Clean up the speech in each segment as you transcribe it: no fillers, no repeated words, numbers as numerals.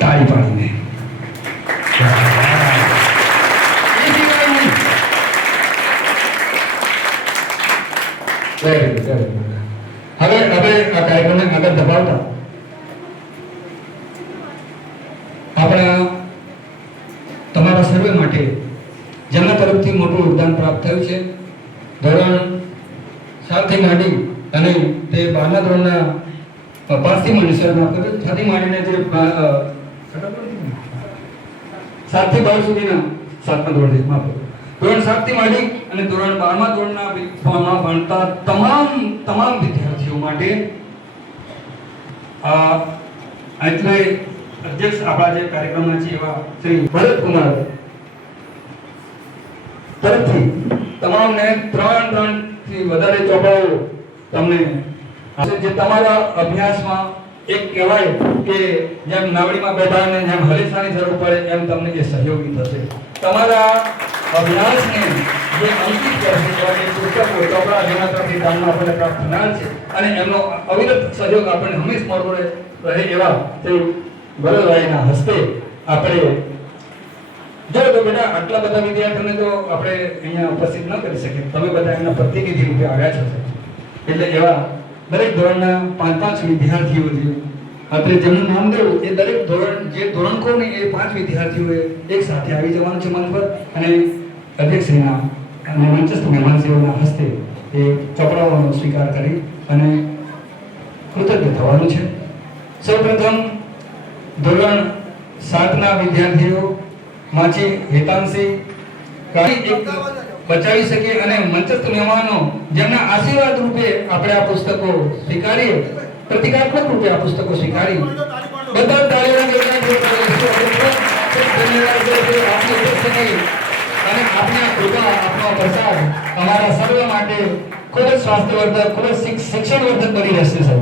તાળી પાડીને. હવે આ કાર્યક્રમને આગળ ધપાવતા આપણા તમારા સર્વે માટે જેમના તરફથી મોટું યોગદાન પ્રાપ્ત થયું છે, ધોરણ 7 થી માંડી અને તે 12ના ધોરણના 5 થી માંડી છથી માંડીને જે 7 થી 12 સુધીના 7મા ધોરણથી ધોરણ 7 થી માંડી અને ધોરણ 12મા ધોરણના ભણતા તમામ વિદ્યાર્થીઓ માટે એટલે અધ્યક્ષ આપણા જે કાર્યક્રમના છે એવા શ્રી ભરતકુમાર તરફથી તમામને 3 થી વધારે ચોપડાઓ તમને જે તમારા અભ્યાસમાં એક કહેવાય કે જેમ નાવડીમાં બેઠા અને જેમ હરીસાની જરૂર પડે એમ તમને એ સહયોગી થશે. તમારા અભ્યાસને જે અંકિત કરશે એવા જે પુસ્તકો ચોપડા જેના તરફથી તમને આપણને પ્રાપ્ત થનાર છે અને એમનો અવિરત સહયોગ આપણને હંમેશા મળતો રહે એવા તે વરદભાઈના હસ્તે આપણે જો તો બેટા આટલા બધા વિદ્યાર્થીઓને તો આપણે અહીંયા ઉપસ્થિત ન કરી શકીએ, તમે બધા એમના પ્રતિનિધિ રૂપે આવ્યા છો એટલે એવા દરેક ધોરણના 5 વિદ્યાર્થીઓ જે આપણે જેમનું નામ દેવું એ દરેક ધોરણ જે ધોરણ કોને એ 5 વિદ્યાર્થીઓએ એક સાથે આવી જવાનું છે મંચ પર અને અધ્યક્ષશ્રીના અને મંચસ્થ મહેમાનશ્રીઓના હસ્તે એ ચોપડાઓનો સ્વીકાર કરી અને કૃતજ્ઞ થવાનું છે. સૌપ્રથમ ધોરણ 7ના વિદ્યાર્થીઓ માછી હેતાંશી એક બચાવી શકે અને મંચસ્થ મહેમાનો જેમના આશીર્વાદ રૂપે આપણે આ પુસ્તકો સ્વીકારીએ, પ્રતિકાત્મક રૂપે આ પુસ્તકો સ્વીકારી બધા તાળીઓના અને આપના કૃપા આપનો પ્રસાદ અમારા સર્વ માટે ખૂબ જ સ્વાસ્થ્યવર્ધક, ખૂબ જ શિક્ષણવર્ધક બની રહેશે. સર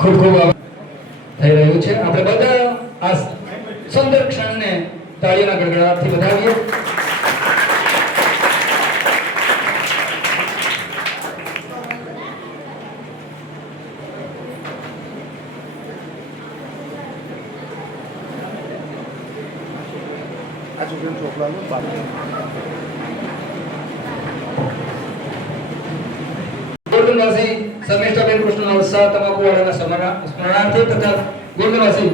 ખૂબ ખૂબ થઈ રહ્યું છે. આપણે બધા આ સુંદર ક્ષણને તાળીઓના ગડગડાટથી વધાવીએ. ગોલ્ડનવાસી સમેષ્ટાબેન કૃષ્ણ ઉત્સાહ તમાકુવાળાના સ્મરણાર્થે તથા ગોલ્ડનવાસી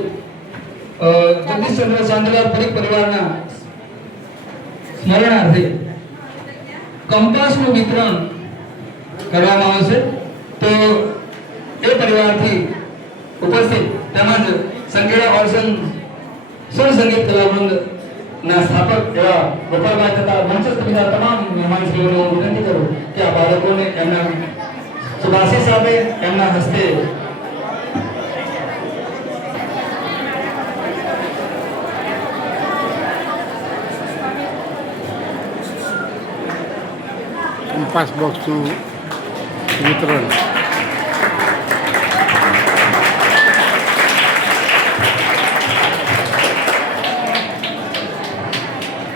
જગદીશચંદ્ર ચાંદલાલ પરિવારના સ્મરણાર્થે કંપાસનું વિતરણ કરવામાં આવશે. તો એ પરિવારથી ઉપસ્થિત તેમજ સંગીતા ઓર્સન સુર સંગીત કલાવૃંદના સ્થાપક એવા ગોપાલભાઈ તથા મંચસ્થ બીજા તમામ મહેમાનશ્રીઓને હું વિનંતી કરું કે આ બાળકોને એમના સુભાષી સાહેબે એમના હસ્તે કંપાસ બોક્સનું વિતરણ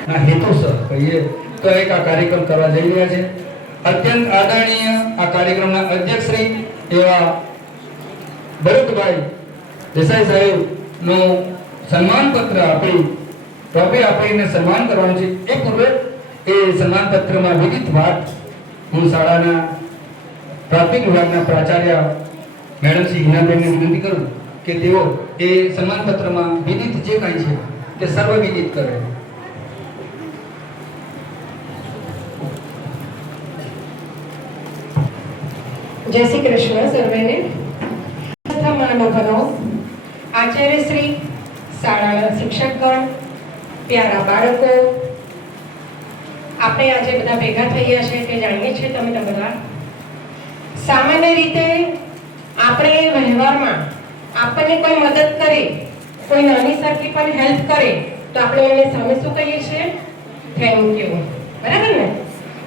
ના હેતુસર કહીએ તો એક આ કાર્યક્રમ કરવા જઈ રહ્યા છે. અત્યંત આદરણીય આ કાર્યક્રમના અધ્યક્ષ શ્રી એવા ભરતભાઈ દેસાઈ સાહેબ નું સન્માન પત્ર આપીને સન્માન કરવાનું છે. એ પૂર્વે એ સન્માન પત્રમાં વિવિધ વાત હું શાળાના પ્રાથમિક વિભાગના પ્રાચાર્ય મેડમ શ્રી હિનાબેનને વિનંતી કરું કે તેઓ એ સન્માન પત્રમાં વિવિધ જે કાંઈ છે તે સર્વ વિદિત કરે. જય શ્રી કૃષ્ણ સર્વેને. માનવનો આચાર્ય શ્રી, શાળાના શિક્ષકગણ, પ્યારા બાળકો, આપણે આજે બધા ભેગા થયા છે તે જાણીએ છીએ તમે બધા. સામાન્ય રીતે આપણે વ્યવહારમાં આપણને કોઈ મદદ કરે, કોઈ નાની સરખી પણ હેલ્પ કરે તો આપણે એને સામે શું કહીએ છીએ? Thank you. બરાબર ને?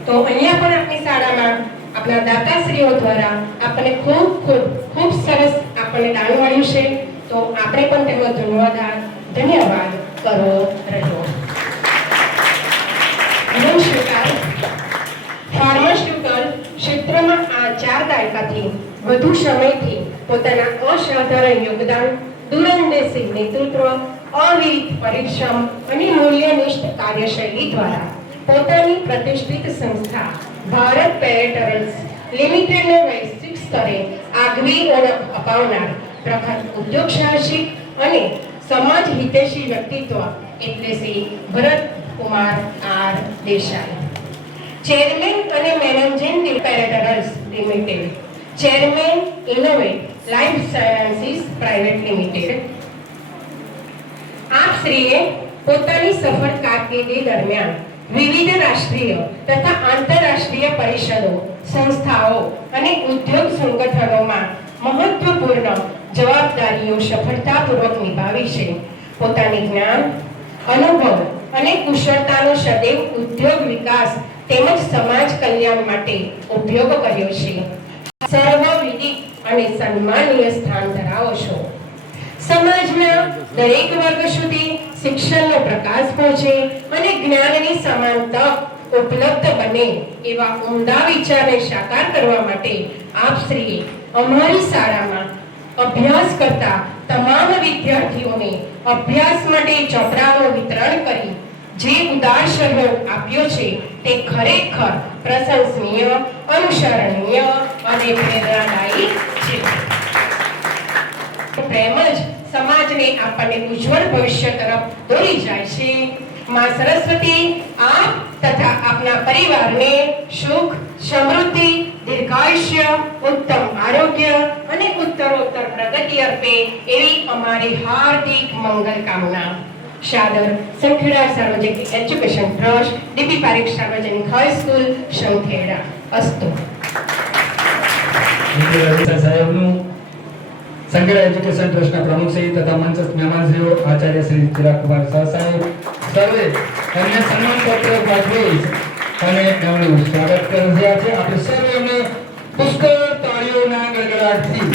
તો અહીંયા પણ આપણી શાળામાં આપણા દાતાશ્રીઓ દ્વારા આપણને ખૂબ સરસ આપણને દાન મળ્યું છે. તો આપણે પણ તેમનો ધન્યવાદ કરવો રહ્યો. ફાર્માસ્યુટિકલ ક્ષેત્રમાં આ 4 દાયકાથી વધુ સમયથી પોતાના અસાધારણ યોગદાન, દૂરંદેશી નેતૃત્વ, અવિરત પરિશ્રમ અને મૂલ્યનિષ્ઠ કાર્યશૈલી દ્વારા પોતાની પ્રતિષ્ઠિત સંસ્થા ભારત પેરેટરલ્સ લિમિટેડને વૈશ્વિક સ્તરે આગવી ઓળખ અપાવનાર પ્રખર ઉદ્યોગ સાહસિક અને સમાજ હિતૈષી વ્યક્તિત્વ એટલે શ્રી ભરતકુમાર આર દેસાઈ, ચેરમેન અને મેનેજિંગ પેરેટરલ્સ limited, chairman Innovate Life Sciences Private Limited. આપ શ્રીએ પોતાની સફળ કારકિર્દી દરમિયાન વિવિધ રાષ્ટ્રીય તથા આંતરરાષ્ટ્રીય પરિષદો, સંસ્થાઓ અને ઉદ્યોગ સંગઠનોમાં મહત્વપૂર્ણ જવાબદારીઓ સફળતાપૂર્વક નિભાવી છે. પોતાની જ્ઞાન, અનુભવ અને કુશળતાનો સદૈવ ઉદ્યોગ વિકાસ તેમજ સમાજ કલ્યાણ માટે ઉપયોગ કર્યો છે. સર્વવિદિત અને સન્માનીય સ્થાન ધરાવો છો. સમાજના દરેક વર્ગ સુધી શિક્ષણનો પ્રકાશ પહોંચે અને જ્ઞાનની સમાન તક ઉપલબ્ધ બને એવા ઉમદા વિચારને સાકાર કરવા માટે આપ શ્રીએ અમારી શાળામાં અભ્યાસ કરતા તમામ વિદ્યાર્થીઓને અભ્યાસ માટે ચોપડાઓનું વિતરણ કરી જે ઉદાર સહયોગ આપ્યો છે તે ખરેખર પ્રશંસનીય, અનુસરણીય અને પ્રેરણાદાયી છે. પ્રેમ જ સમાજને આપણને ઉજ્જવળ ભવિષ્ય તરફ દોરી જાય છે. માં સરસ્વતી આપ તથા આપના પરિવારને સુખ, સમૃદ્ધિ, દીર્ઘાયુષ્ય, ઉત્તમ આરોગ્ય અને ઉત્તરોત્તર પ્રગતિ અર્પે એવી અમારી હાર્દિક મંગલ કામના. શાદર સંખેડા સાર્વજનિક એજ્યુકેશન ટ્રસ્ટ, ડીપી પારેખ સાર્વજનિક હાઈસ્કૂલ, સંખેડા. અસ્તુ. સાહેબનું સંખેડા એજ્યુકેશન ટ્રસ્ટના પ્રમુખ શ્રી તથા મંચસ્થ મહેમાનશ્રીઓ આચાર્ય શ્રી ચિરાગકુમાર શાહ સાહેબ સર્વે એમને સન્માનપત્ર પાઠવી અને એમનું સ્વાગત કર્યા છે. આપણે સર્વે એમને પુષ્કળ તાળીઓના ગડગડાટથી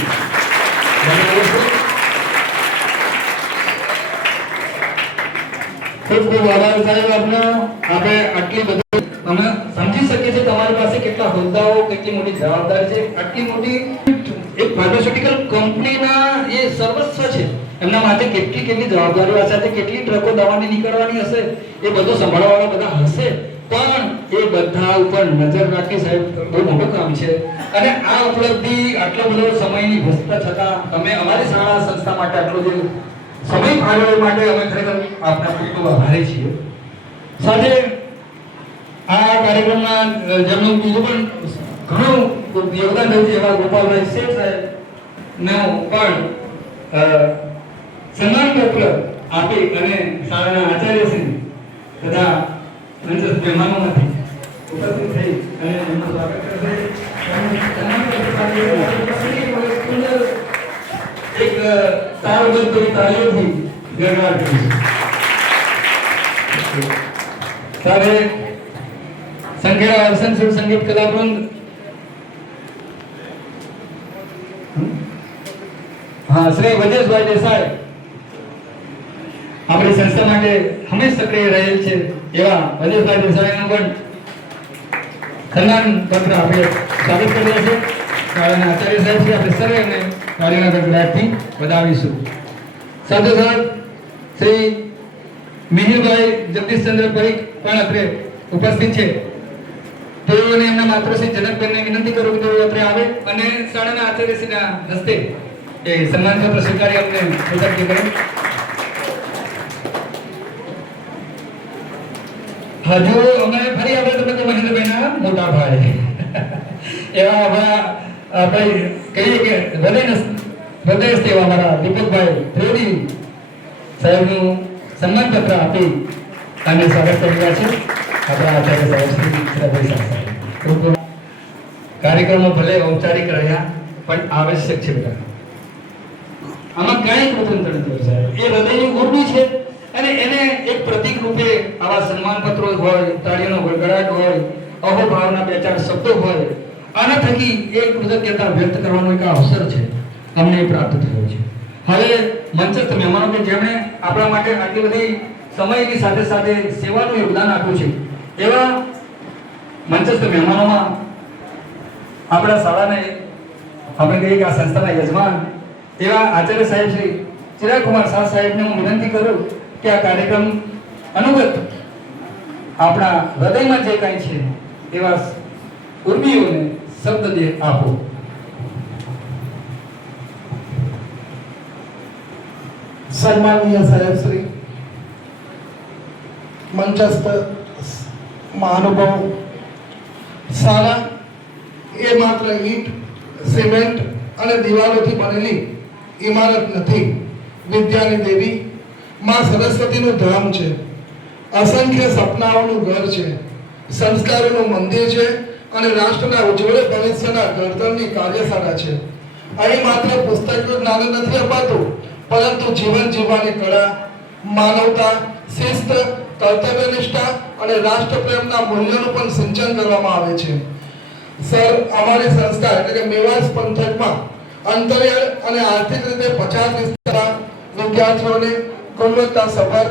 ખૂબ ખૂબ આભાર સાહેબ આપનો. આપણે આટલી બધી અમે સમજી શકીએ છીએ તમારી પાસે કેટલા હોદ્દાઓ, કેટલી મોટી જવાબદારી છે. આટલી મોટી એક ફાર્માસ્યુટિકલ કંપનીના એ સર્વસ્વ છે. એમના માથે કેટલી જવાબદારીઓ સાથે કેટલી ટ્રકો દવાની નીકળવાની હશે, એ બધું સંભાળવાવાળા બધા હશે. પણ એ બધા ઉપર નજર રાખી સાહેબ બહુ મોટું કામ છે. અને આ ઉપલબ્ધિ આટલો બધો સમયની વ્યસ્ત છતાં તમે અમારી શાળા સંસ્થા માટે આટલો જે સમય ફાળવ્યો માટે અમે ખરેખર આપના ખૂબ આભારી છીએ. સાથે આ કાર્યક્રમમાં જેમનું બીજું પણ ઘણું યોગદાન રહ્યું છે એવા ગોપાલભાઈ શેઠ સાહેબ નું પણ સન્માનપત્ર આપી અને શાળાના આચાર્યશ્રી તથા મંચસ્થ મહેમાનોમાંથી ઉપસ્થિત થઈ અને એમનું સ્વાગત કરશે. એક તાળબદ્ધ તાળીઓથી ગણગાટ કરીશું. ત્યારે સંખેડા અવસન સંગીત કલાવૃંદ શ્રી વજેશભાઈ દેસાઈ આપણી સંસ્થા માટે હંમેશા સક્રિય રહેલ છે એવા વજેશભાઈ દેસાઈનું પણ સન્માન પત્ર આપણે સ્વાગત કરીએ છીએ. શાળાના આચાર્ય સાહેબ છે. આપણે સર્વે એમને તાળીઓના ગડગડાટથી વધાવીશું. સાથોસાથ શ્રી મિહિરભાઈ જગદીશચંદ્ર પરીખ પણ અત્રે ઉપસ્થિત છે. તેઓને એમના માતૃશ્રી જનકબેનને વિનંતી કરું કે તેઓ અત્રે આવે અને શાળાના આચાર્યશ્રીના હસ્તે એ સન્માનપત્ર સ્વીકારી અમને કૃતજ્ઞ કરે. હજુ અમે ફરી આપણે તમને કે મહેન્દ્રભાઈના મોટા ભાઈ એવા આપણે કહીએ કે હૃદયસ્થ એવા અમારા દીપકભાઈ ત્રિવેદી સાહેબનું સન્માનપત્ર આપી અને સ્વાગત કરી રહ્યા છે આપણા આચાર્ય સાહેબ શ્રી ચિરાગભાઈ શાહ સાહેબ. કાર્યક્રમો ભલે ઔપચારિક રહ્યા પણ આવશ્યક છે બધા. આમાં ક્યાંય કૃત્રિમતા નથી સાહેબ. એ હૃદયની ઊર્મિ છે અને એને એક પ્રતીક રૂપે આવા સન્માનપત્રો હોય, તાળીઓનો ગડગડાટ હોય અહોભાવના બે ચાર શબ્દો હોય, આના થકી એક કૃતજ્ઞતા વ્યક્ત કરવાનો એક અવસર છે તમને પ્રાપ્ત થયો છે. હવે મંચસ્થ મહેમાનો કે જેમણે આપણા માટે આટલી બધી સમયની સાથે સાથે સેવાનું યોગદાન આપ્યું છે, એવા મંચસ્થ મહેમાનોમાં આપણા શાળાને આપણે કહીએ કે આ સંસ્થાના યજમાન એવા આચાર્ય સાહેબ શ્રી ચિરાગકુમાર શાહ સાહેબને હું વિનંતી કરું કે આ કાર્યક્રમ અનુગત આપણા હૃદયમાં જે કાંઈ છે એવા ઉર્મીઓને શબ્દ દે આપો. સન્માનીય સાહેબ શ્રી, મંચસ્થ મહાનુભાવ, શાળા એ માત્ર ઈંટ, સિમેન્ટ અને દિવાલોથી બનેલી ઇમારત નથી. વિદ્યાની દેવી માં સરસ્વતીનું ધામ છે. અસંખ્ય સપનાઓનું ઘર છે, સંસ્કારોનું મંદિર છે અને રાષ્ટ્રના ઉજ્જવળ ભવિષ્યના ઘડતરની કાર્યશાળા છે. અહીં માત્ર પુસ્તકનું જ્ઞાન નથી અપાતું, પરંતુ જીવન જીવવાની કળા, માનવતા, શિસ્ત, કર્તવ્યનિષ્ઠા અને રાષ્ટ્રપ્રેમના મૂલ્યોનું પણ સિંચન કરવામાં આવે છે. સર, અમારી સંસ્થા એટલે કે મેવાડ પંથકમાં અંતરિયાળ અને આર્થિક રીતે પછાત વિસ્તારના વિદ્યાર્થીઓને ગુણવત્તાસભર,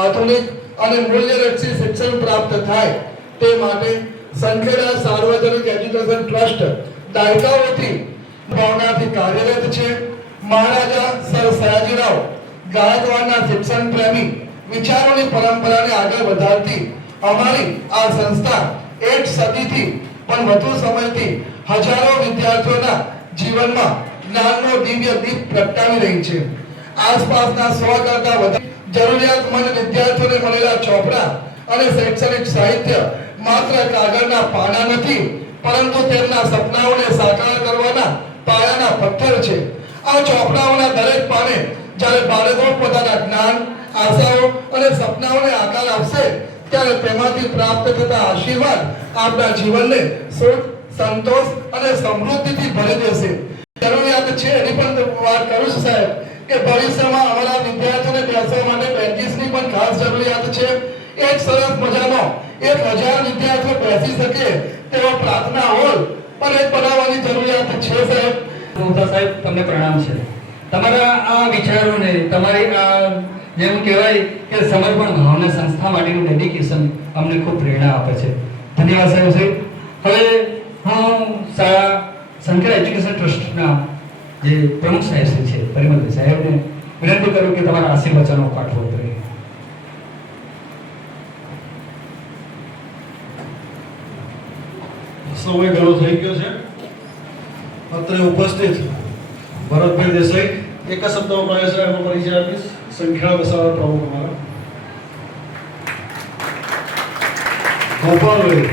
આધુનિક અને મૂલ્યલક્ષી શિક્ષણ પ્રાપ્ત થાય તે માટે સંખેડા સાર્વજનિક એજ્યુકેશન ટ્રસ્ટ દાયકાઓથી ભાવનાથી કાર્યરત છે. મહારાજા સર સયાજીરાવ ગાયકવાડના શિક્ષણ પ્રેમી વિચારોની પરંપરાને આગળ વધારતી અમારી આ સંસ્થા એક સદીથી પણ વધુ સમયથી હજારો વિદ્યાર્થીઓના જીવનમાં જ્ઞાનનો દિવ્ય દીપ પ્રગટાવી રહી છે. આસપાસના 100 કરતા વધુ જરૂરિયાતમંદ વિદ્યાર્થીઓને મળેલા ચોપડા અને શૈક્ષણિક સાહિત્ય માત્ર કાગળના પાના નથી, પરંતુ તેમના સપનાઓને સાકાર કરવાના પાયાના પથ્થર છે. આ ચોપડાઓના દરેક પાને જ્યારે બાળકો પોતાના જ્ઞાન, આશાઓ અને સપનાઓને આકાર આપશે, ત્યારે તેમાંથી પ્રાપ્ત થતા આશીર્વાદ આપણા જીવનને સુખ, સંતોષ અને સમૃદ્ધિથી ભરી દેશે. જરૂરિયાત છે એની પણ વાત કરું છું સાહેબ કે ભવિષ્યમાં અમારા વિદ્યાર્થીઓને બેસવા માટે બેન્ચીસની પણ ખાસ જરૂરિયાત છે. એક સરસ મજાનો 1000 વિદ્યાર્થીઓ બેસી શકે તેવો પ્રાર્થના હોલ પણ એક બનાવવાની જરૂરિયાત છે સાહેબ. મોટા સાહેબ, તમને પ્રણામ છે. તમારા આ વિચારોને, તમારી આ જેમ કહેવાય કે સમર્પણ ભાવના સંસ્થા માટેનું ડેડિકેશન અમને ખૂબ પ્રેરણા આપે છે. ધન્યવાદ સાહેબ શ્રી. હવે હું શાળા સંખેડા એજ્યુકેશન ટ્રસ્ટના જે પ્રમુખ સાહેબ શ્રી છે પરિમલભાઈ સાહેબને વિનંતી કરું કે તમારા આશીર્વચનો પાઠવો કરે. સમય ઘણો થઈ ગયો છે. અત્રે ઉપસ્થિત ભરતભાઈ દેસાઈ, એક જ શબ્દમાં પ્રયાસનો પરિચય આપીશ. સંખ્યા દશાના પ્રમુખ અમારા ગોપાલભાઈ,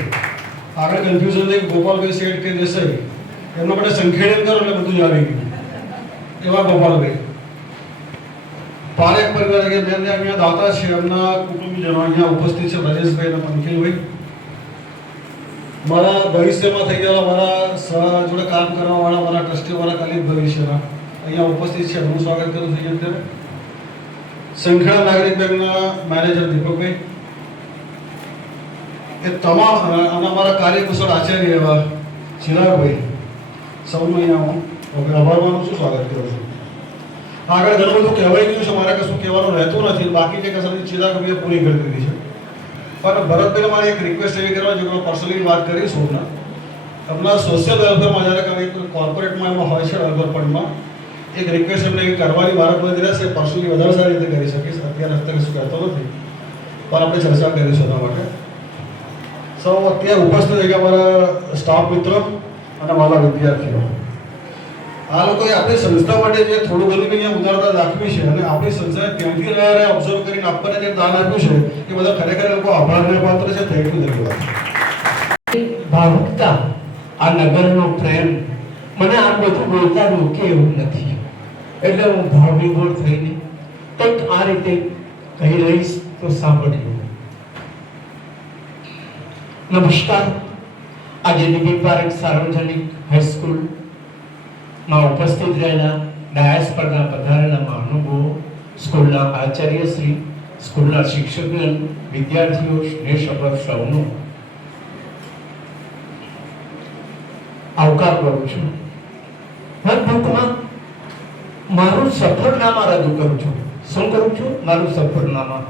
આગળ કન્ફ્યુઝન છે ગોપાલભાઈ શેઠ કે દેસાઈ, એમના માટે સંખેડન કરો એટલે બધું જ આવી ગયું. એવા ગોપાલભાઈ પારેખ પરિવાર કે બેન અહીંયા દાતા છે, એમના કુટુંબીજનો અહીંયા ઉપસ્થિત છે. રાજેશભાઈ અને પંખીલભાઈ, મારા ભવિષ્યમાં થઈ ગયેલા મારા જોડે કામ કરવા વાળા મારા ટ્રસ્ટી વાળા કલીગ ભવિષ્યના અહીંયા ઉપસ્થિત છે. હું સ્વાગત કરું છું. અત્યારે સંખેડા નાગરિક બેંકના મેનેજર દીપકભાઈ, એ તમામ અને અમારા કાર્યકુશળ આચાર્ય એવા ચિરાગભાઈ, સૌનું અહીંયા હું આભાર માનું છું, સ્વાગત કરું છું. આગળ ઘણું બધું કહેવાય ગયું છે, મારે કશું કહેવાનું રહેતું નથી. બાકી જે કસરત ચિરાગભાઈએ પૂરી કરી દીધી છે. પણ ભરતભાઈને મારે એક રિક્વેસ્ટ એવી કરવા છે કે પર્સનલી વાત કરીશું હમણાં. આપણા સોશિયલ વેલફેરમાં જ્યારે કંઈ કોર્પોરેટમાં એમાં હોય છે ડેવલપમેન્ટમાં, એક રિક્વેસ્ટ એમને કરવાની ભારતમાં રહેશે. પર્સનલી વધારે સારી રીતે કરી શકીશ. અત્યારે કશું કહેતો નથી, પણ આપણે ચર્ચા કરીશું એના માટે. સૌ અત્યારે ઉપસ્થિત થઈ ગયા મારા સ્ટાફ મિત્રો અને મારા વિદ્યાર્થીઓ. આ લોકોએ આપણી સંસ્થા માટે જે થોડું ઘણું અહીંયા ઉદારતા દાખવી છે અને આપણી સંસ્થાને ત્યાંથી રહ્યા ઓબ્ઝર્વ કરીને આપણને જે દાન આપ્યું છે એ બધા ખરેખર લોકો આભારને પાત્ર છે. થેન્ક યુ, ધન્યવાદ. ભાવુકતા, આ નગરનો પ્રેમ, મને આ બધું બોલતા રોકે એવું નથી. એટલે હું ભાવવિભોર થઈને કંઈક આ રીતે કહી રહીશ તો સાંભળજો. નમસ્કાર. આજે ડીબી પારેખ સાર્વજનિક હાઈસ્કૂલમાં ઉપસ્થિત રહેલા ડાયસ પરના પધારેલા મહાનુભાવો, સ્કૂલના આચાર્યશ્રી, સ્કૂલના શિક્ષકગણ, વિદ્યાર્થીઓ, સ્નેહ સભર સૌનું આવકાર કરું છું. હર બુકમાં મારું સફરનામા રજૂ કરું છું. શું કરું છું? મારું સફરનામા.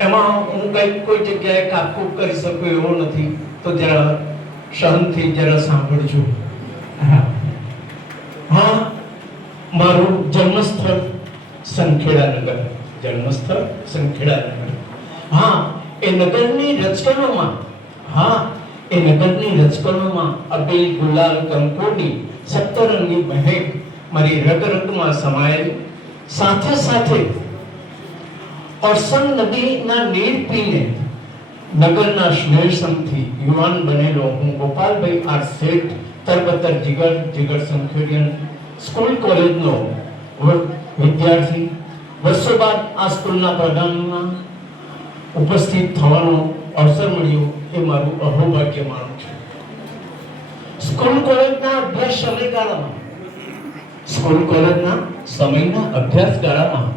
એમાં હું કોઈ જગ્યાએ કાપકૂપ કરી શકું એવો નથી, તો જરા સહનથી જરા સાંભળજો. હા, મારું જન્મસ્થળ સંખેડા નગર. જન્મસ્થળ સંખેડા નગર. હા, એ નગરની રચકણોમાં અબીલ, ગુલાલ, કંકોની સપ્તરંગી મહેક મારી રગરગમાં સમાયેલી. સાથે સાથે અરસન નદીના નીર પીને નગરના શ્લેષમથી યુવાન બનેલો હું ગોપાલભાઈ આર શેઠ, તરબતર જીગર સંખેડિયન સ્કૂલ કોલેજનો વિદ્યાર્થી. વર્ષો બાદ આ સ્કૂલના પ્રધાનમાં ઉપસ્થિત થવાનો અવસર મળ્યો એ મારું અહોભાગ્ય માનું છું. સ્કૂલ કોલેજના અભ્યાસ સમયગાળામાં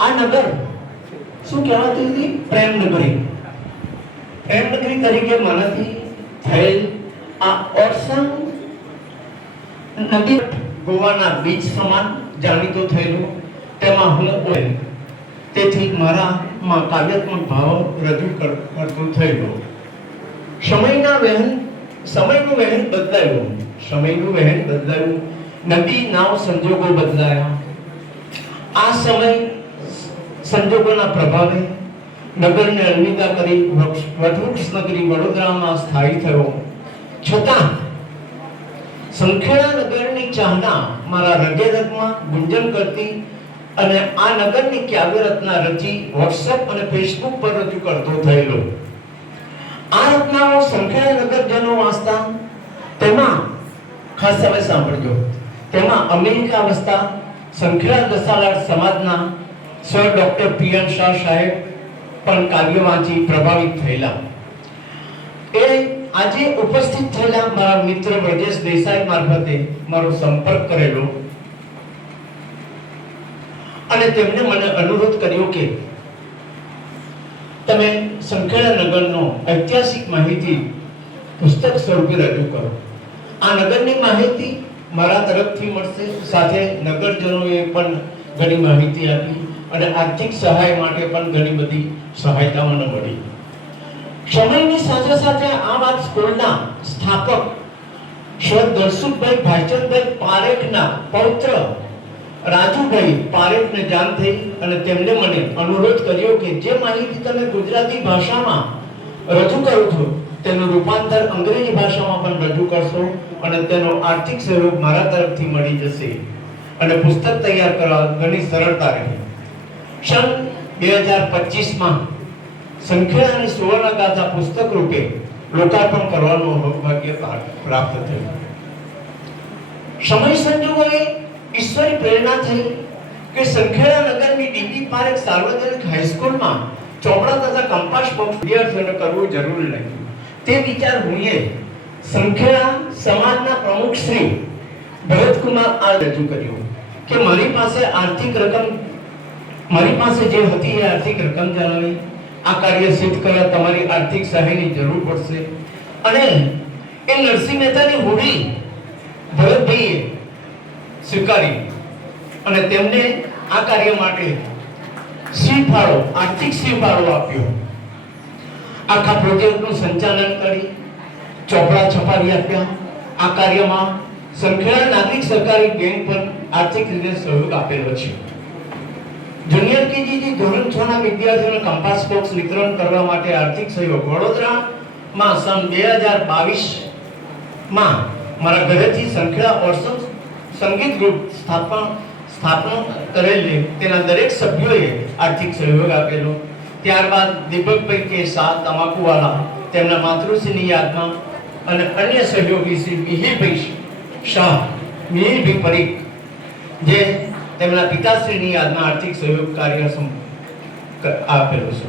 આ નગર શું કહેવાતી હતી? પ્રેમનગરી તરીકે મારાથી થયેલ આ ઓરસંગ નદી ગોવાના બીચ સમાન જાણીતો થયેલો, તેમાં હું તેથી મારામાં કાવ્યાત્મક ભાવ રજૂ કરતો થયેલો. સમયનું વહેન બદલાયું. નદી નાવ સંજોગો બદલાયા. આ સમય સંજોગોના પ્રભાવે નગરને અલવિદા કરી વટવૃક્ષ નગરી વડોદરામાં સ્થાયી થયો. છતાં સંખેડા નગરની ચાહના મારા રગે રગમાં ગુંજન કરતી અને આ નગરની કાવ્ય રચના રચી વોટ્સએપ અને ફેસબુક પર રજૂ કરતો થયેલો. આ રચનાઓ સંખેડા નગરજનો વાંચતા, તેમાં ખાસ હવે સાંભળજો, તેમાં અમેરિકા વસતા સંખેડા દસાલાડ સમાજના સર ડોક્ટર પી.એન. શાહ સાહેબ પણ કાવ્ય વાંચી પ્રભાવિત થયેલા. એ આજે ઉપસ્થિત થયેલા મારા મિત્ર બ્રજેશ દેસાઈ મારફતે મારો સંપર્ક કરેલો અને તેમણે મને અનુરોધ કર્યો કે તમે સંખેડા નગરનો ઐતિહાસિક માહિતી પુસ્તક સ્વરૂપે રજૂ કરો. આ નગરની માહિતી મારા તરફથી મળશે, સાથે નગરજનોએ પણ ઘણી માહિતી આપી અને આર્થિક સહાય માટે પણ ઘણી બધી સહાયતા મને મળી. સમયની સાથે સાથે આ વાત સ્કૂલના સ્થાપક શ્રી દલસુખભાઈ ભાઈચંદભાઈ પારેખના પૌત્ર રાજુભાઈ પારેખને જાણ થઈ અને તેમણે મને અનુરોધ કર્યો કે જે માહિતી તમે ગુજરાતી ભાષામાં રજૂ કરો છો તેનું રૂપાંતર અંગ્રેજી ભાષામાં પણ રજૂ કરશો અને તેનો આર્થિક સહયોગ મારા તરફથી મળી જશે અને પુસ્તક તૈયાર કરવા ઘણી સરળતા રહી. સન 2025માં સંખેડાની સુવર્ણગાથા પુસ્તક રૂપે લોકાર્પણ કરવાનું સૌભાગ્ય પ્રાપ્ત થયું. સમય સંજોગોએ ઈશ્વરી પ્રેરણા થઈ કે સંખેડા નગરની ડીબી પારેખ સાર્વજનિક હાઈસ્કૂલમાં ચોપડા તથા કંપાસ બોક્સ વિદ્યાર્થીઓને કરવું જરૂરી લાગ્યું. તે વિચાર હુંએ સંખેડા સમાજના પ્રમુખ શ્રી ભરતકુમાર આ રજૂ કર્યો કે મારી પાસે જે હતી એ આર્થિક રકમ જણાવી આ કાર્ય સિદ્ધ કરવા તમારી આર્થિક સહાયની જરૂર પડશે. અને એ નરસિંહ મહેતાની હોડી ભરતભાઈએ સ્વીકારી અને તેમને આ કાર્ય માટે આર્થિક ફાળો આપ્યો. આખા પ્રોજેક્ટનું સંચાલન કરી ચોપડા છપાવી આપ્યા. આ કાર્યમાં સંખેડા નાગરિક સહકારી બેંક પણ આર્થિક રીતે સહયોગ આપેલો છે. જુનિયર કેજી ધોરણ 6 ના વિદ્યાર્થીઓને કંપાસ બોક્સ વિતરણ કરવા માટે આર્થિક સહયોગ વડોદરામાં સન 2022 માં મારા ઘરેથી સંખેડા ઓરસંગ સંગીત ગ્રુપ સ્થાપના કરેલી તેના દરેક સભ્યોએ આર્થિક સહયોગ આપેલો. ત્યારબાદ દીપકભાઈ કે શાહ તમાકુવાલા તેમના માતૃશ્રીની યાદમાં અને અન્ય સહયોગી શ્રી મિહિરભાઈ શાહ મિહિરભાઈ પરીખ જે તેમના પિતાશ્રીની યાદમાં આર્થિક સહયોગ કાર્ય આપેલો છે.